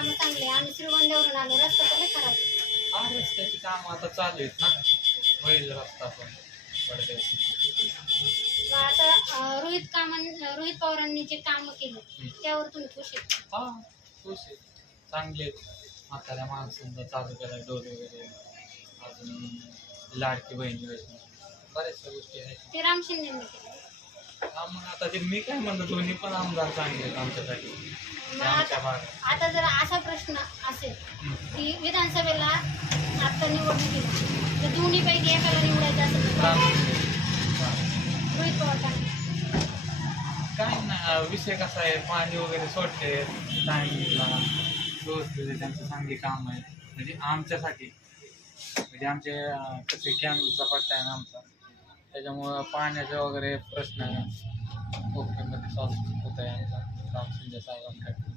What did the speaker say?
कामं चांगली आहे. आम्ही श्रीगोंद्यावरून आलो, रस्ता तर लय खराब आहे. हा रस्त्याची कामं आता चालू आहेत ना, होईल रस्ता पण थोड्या दिवसात. मग आता रोहित पवारांनी जे कामं केले त्यावर तुम्ही खुश आहे? हा खुश आहे, चांगले आहेत. म्हाताऱ्या माणसांचा चालू केला डोर वगैरे, अजून लाडकी बहीण योजना, बऱ्याचशा गोष्टी आहेत. ते राम शिंदेंनी केले. हा मग आता ते मी काय म्हणतो, दोन्ही पण आमदार चांगले आहेत आमच्यासाठी, मग आमच्या भागात. आता जर असा प्रश्न असेल की विधानसभेला आता निवडणुकीला तर दोन्हीपैकी एकाला निवडायचं असेल तर राम कोण? शिंदे. रोहित पवार का? काय नाही, विषय कसा आहे, पाणी वगैरे सोडते टायमिंगला, व्यवस्थित त्यांचं चांगली काम आहे. म्हणजे आमच्यासाठी, म्हणजे आमचे कसे कॅनलचा पट्टा आहे ना आमचा, त्याच्यामुळं पाण्याचा वगैरे प्रश्न ओकेमध्ये सॉल्व होत आहे आमचा राम शिंदे साहेबांकडे.